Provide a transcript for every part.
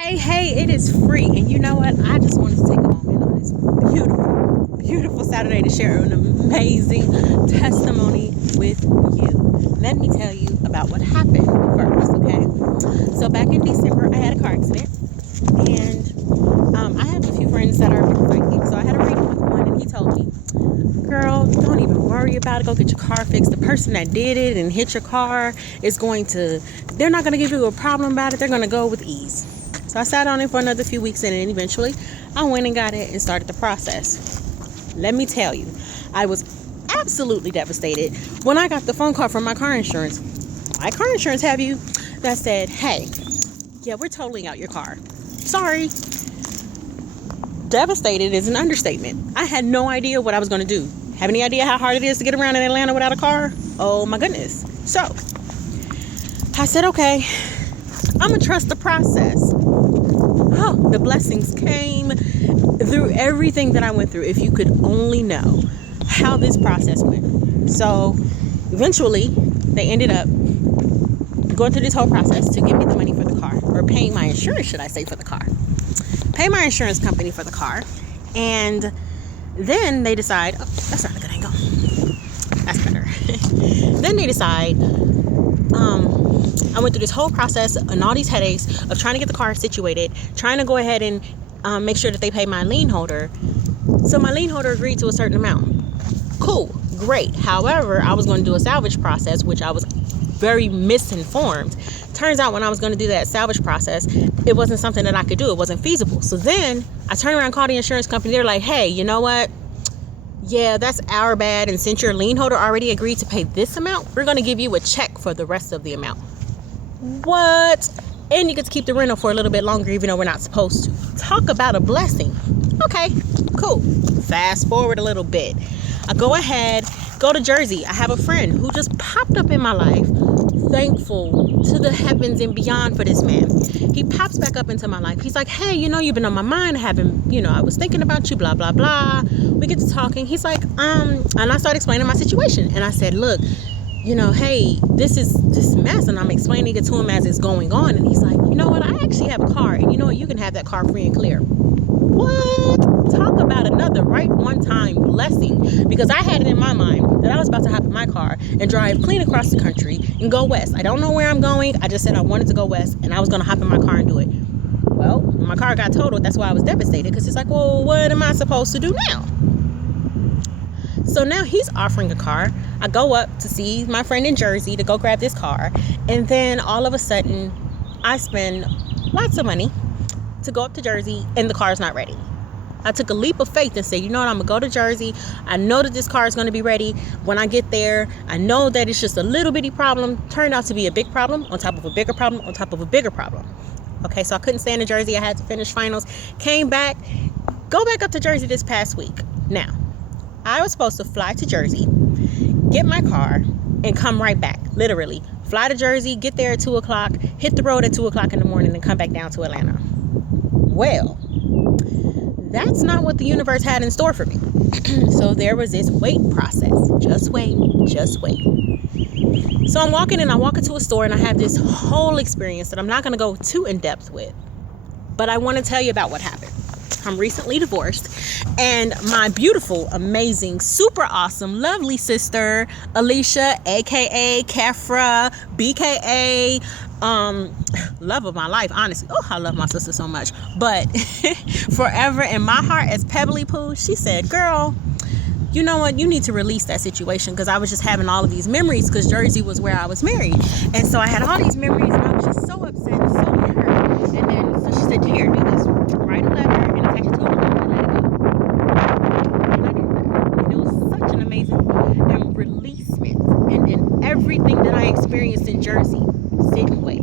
Hey, it is free. And you know what? I just wanted to take a moment on this beautiful Saturday to share an amazing testimony with you. Let me tell you about what happened first, okay? So back in December, I had a car accident. And I have a few friends that are psychic. So I had a reading with one, and he told me, girl, don't even worry about it. Go get your car fixed. The person that did it and hit your car they're not going to give you a problem about it. They're going to go with ease. So I sat on it for another few weeks, and then eventually I went and got it and started the process. Let me tell you, I was absolutely devastated when I got the phone call from my car insurance. My car insurance have you that said, hey, yeah, we're totaling out your car. Sorry. Devastated is an understatement. I had no idea what I was going to do. Have any idea how hard it is to get around in Atlanta without a car? Oh my goodness. So I said, okay, I'm going to trust the process. Oh, the blessings came through everything that I went through. If you could only know how this process went. So eventually they ended up going through this whole process to give me the money for the car, or paying my insurance, should I say, for the car. Pay my insurance company for the car. And then they decide, oh, that's not a good angle. That's better. Then they decide, I went through this whole process and all these headaches of trying to get the car situated, trying to go ahead and make sure that they pay my lien holder. So my lien holder agreed to a certain amount. Cool, great. However, I was going to do a salvage process, which I was very misinformed. Turns out when I was going to do that salvage process, it wasn't something that I could do. It wasn't feasible. So then I turned around and called the insurance company. They're like, hey, you know what? Yeah, that's our bad. And since your lien holder already agreed to pay this amount, we're going to give you a check for the rest of the amount. What? And you get to keep the rental for a little bit longer, even though we're not supposed to. Talk about a blessing. Okay, cool. Fast forward a little bit. I go ahead, go to Jersey. I have a friend who just popped up in my life. Thankful to the heavens and beyond for this man. He pops back up into my life. He's like, hey, you've been on my mind. I was thinking about you, blah, blah, blah. We get to talking. He's like, and I started explaining my situation. And I said, look, hey, this is this mess. And I'm explaining it to him as it's going on. And he's like, you know what? I actually have a car. And you know what? You can have that car free and clear. What? Talk about another right one time blessing, because I had it in my mind that I was about to hop in my car and drive clean across the country and go west. I don't know where I'm going. I just said I wanted to go west, and I was going to hop in my car and do it. Well, my car got totaled. That's why I was devastated, because it's like, well, what am I supposed to do now? So now he's offering a car. I go up to see my friend in Jersey to go grab this car, and then all of a sudden I spend lots of money to go up to Jersey, and the car's not ready. I took a leap of faith and said, you know what, I'm gonna go to Jersey. I know that this car is gonna be ready when I get there. I know that it's just a little bitty problem. Turned out to be a big problem on top of a bigger problem on top of a bigger problem. Okay, so I couldn't stay in Jersey. I had to finish finals. Came back, go back up to Jersey this past week. Now, I was supposed to fly to Jersey, get my car, and come right back. Literally, fly to Jersey, get there at 2 o'clock, hit the road at 2 o'clock in the morning, and come back down to Atlanta. Well, that's not what the universe had in store for me. So there was this wait process. Just wait. So I'm walking in, I walk into a store, and I have this whole experience that I'm not going to go too in depth with. But I want to tell you about what happened. I'm recently divorced, and my beautiful, amazing, super awesome, lovely sister, Alicia, aka Kefra, BKA, love of my life, honestly. Oh, I love my sister so much. But forever in my heart as Pebbly Poo, she said, girl, you know what? You need to release that situation, because I was just having all of these memories, because Jersey was where I was married. And so I had all these memories, and I was just so upset and so hurt. And then so she said, here, do this. Write a letter and attach it to a balloon and let it go. And I did that. And it was such an amazing releasement. And then everything that I experienced in Jersey didn't wait.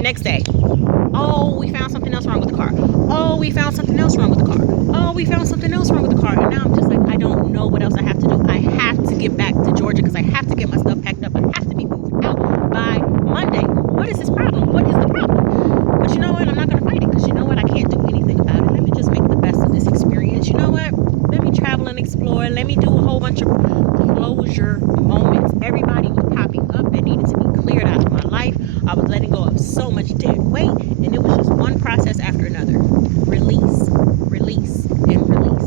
Next day, oh, we found something else wrong with the car. Oh, we found something else wrong with the car. Oh, we found something else wrong with the car. And now I'm just like, I don't know what else I have to do. I have to get back to Georgia, because I have to get my stuff packed up. I have to be moved out by Monday. What is this problem? What is the problem? But you know what? I'm not going to fight it, because you know what? I can't do anything about it. Let me just make the best of this experience. You know what? Let me travel and explore. Let me do a whole bunch of closure moments. Everybody was popping up that needed to be cleared out of my life. I was letting go of so much dead weight, and it was just one process after another. Release, release, and release.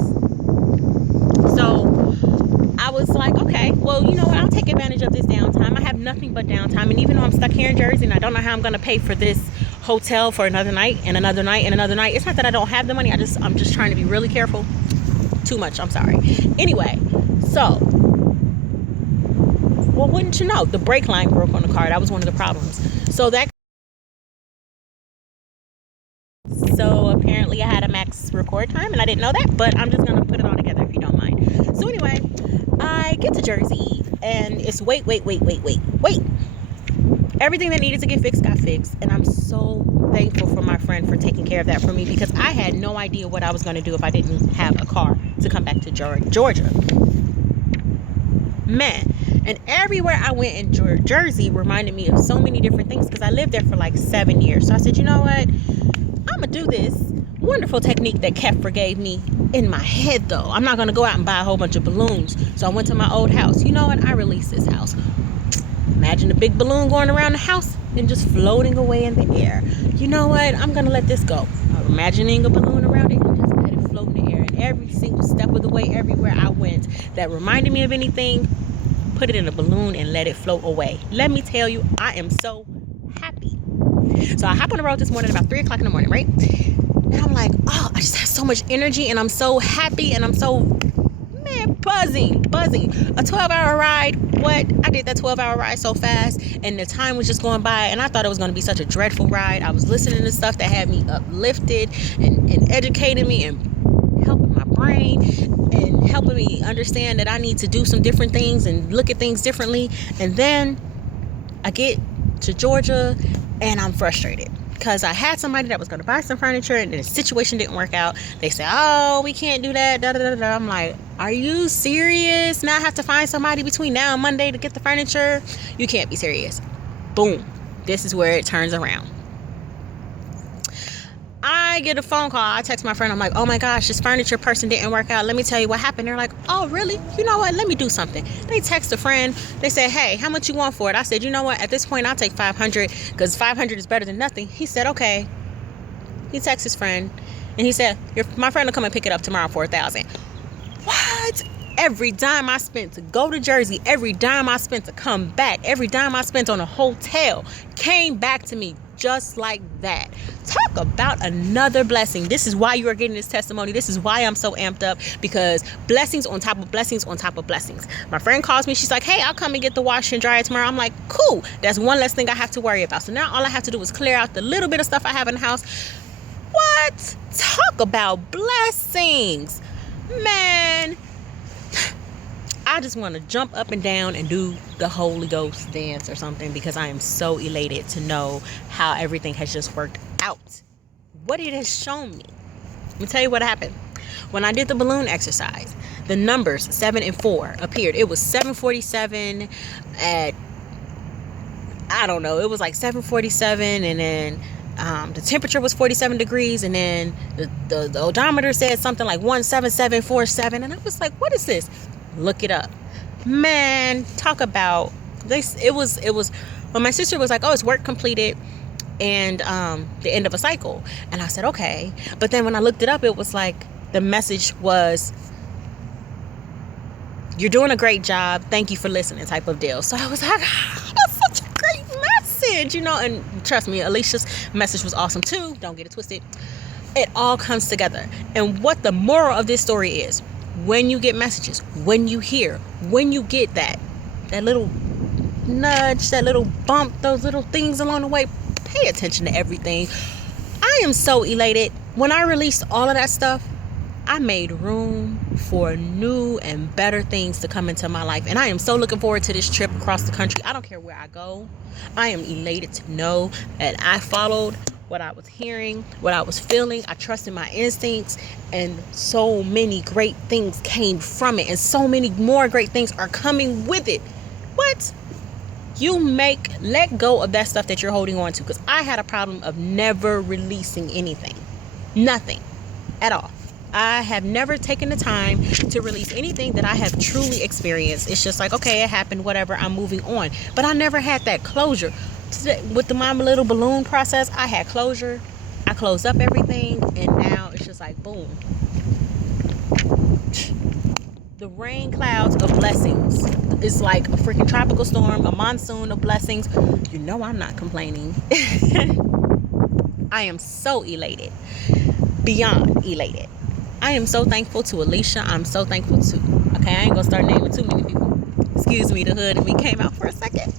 So I was like, okay, well, you know what? I'll take advantage of this downtime. I have nothing but downtime. And even though I'm stuck here in Jersey and I don't know how I'm going to pay for this hotel for another night and another night and another night. It's not that I don't have the money. I'm just trying to be really careful. Too much. I'm sorry. Anyway, so, well, wouldn't you know? The brake line broke on the car. That was one of the problems. So apparently I had a max record time and I didn't know that, but I'm just going to put it all together if you don't mind. So anyway, I get to Jersey and it's wait. Everything that needed to get fixed got fixed, and I'm so thankful for my friend for taking care of that for me, because I had no idea what I was going to do if I didn't have a car to come back to Georgia. Man, and everywhere I went in Jersey reminded me of so many different things, because I lived there for like 7 years. So I said, you know what? I'm going to do this wonderful technique that Kev forgave me in my head, though. I'm not going to go out and buy a whole bunch of balloons. So I went to my old house. You know what? I released this house. Imagine a big balloon going around the house and just floating away in the air. You know what? I'm going to let this go. I'm imagining a balloon around it and just let it float in the air. And every single step of the way, everywhere I went that reminded me of anything, put it in a balloon and let it float away. Let me tell you, I am so happy. So I hop on the road this morning about 3 o'clock in the morning, right? And I'm like, oh, I just have so much energy and I'm so happy and I'm so, man, buzzing. A 12-hour ride. What? I did that 12-hour ride so fast and the time was just going by and I thought it was going to be such a dreadful ride. I was listening to stuff that had me uplifted and educating me and helping my brain and helping me understand that I need to do some different things and look at things differently. And then I get to Georgia and I'm frustrated because I had somebody that was going to buy some furniture and the situation didn't work out. They said, oh, we can't do that. I'm like, are you serious? Now I have to find somebody between now and Monday to get the furniture? You can't be serious. Boom. This is where it turns around. I get a phone call. I text my friend. I'm like, oh my gosh, this furniture person didn't work out. Let me tell you what happened. They're like, oh, really? You know what? Let me do something. They text a friend. They said, hey, how much you want for it? I said, you know what? At this point, I'll take $500 because $500 is better than nothing. He said, okay. He texts his friend and he said, my friend will come and pick it up tomorrow for $1,000. What? Every dime I spent to go to Jersey, every dime I spent to come back, every dime I spent on a hotel came back to me just like that. Talk about another blessing. This is why you are getting this testimony. This is why I'm so amped up, because blessings on top of blessings on top of blessings. My friend calls me. She's like, hey, I'll come and get the wash and dryer tomorrow. I'm like, cool. That's one less thing I have to worry about. So now all I have to do is clear out the little bit of stuff I have in the house. What? Talk about blessings. Man, I just want to jump up and down and do the Holy Ghost dance or something, because I am so elated to know how everything has just worked out. What it has shown me. Let me tell you what happened. When I did the balloon exercise, the numbers 7 and 4 appeared. It was 7:47 at, I don't know, it was like 7:47, and then the temperature was 47 degrees, and then the odometer said something like 17747, and I was like, what is this? Look it up. Man, talk about this. It was when my sister was like, oh, it's work completed and the end of a cycle. And I said, okay. But then when I looked it up, it was like the message was, you're doing a great job, thank you for listening, type of deal. So I was like, that's such a great message, you know. And trust me, Alicia's message was awesome too, don't get it twisted. It all comes together. And what the moral of this story is, when you get messages, when you hear, when you get that little nudge, that little bump, those little things along the way, pay attention to everything. I am so elated. When I released all of that stuff, I made room for new and better things to come into my life. And I am so looking forward to this trip across the country. I don't care where I go. I am elated to know that I followed what I was hearing, what I was feeling. I trusted my instincts, and so many great things came from it, and so many more great things are coming with it. What? Let go of that stuff that you're holding on to, because I had a problem of never releasing anything. Nothing at all. I have never taken the time to release anything that I have truly experienced. It's just like, okay, it happened, whatever, I'm moving on. But I never had that closure. With my little balloon process, I had closure. closed up everything, and now it's just like boom. The rain clouds of blessings. It's like a freaking tropical storm, a monsoon of blessings. You know I'm not complaining. I am so elated. Beyond elated. I am so thankful to Alicia. I'm so thankful to, okay, I ain't gonna start naming too many people. Excuse me, the hood and me came out for a second.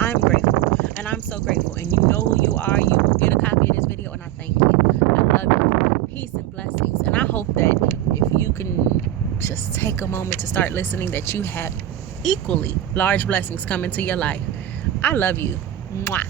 I'm grateful, and I'm so grateful, and you know who you are. You will get a copy of this video, and I thank you. I love you. Peace and blessings, and I hope that if you can just take a moment to start listening, that you have equally large blessings come into your life. I love you. Mwah.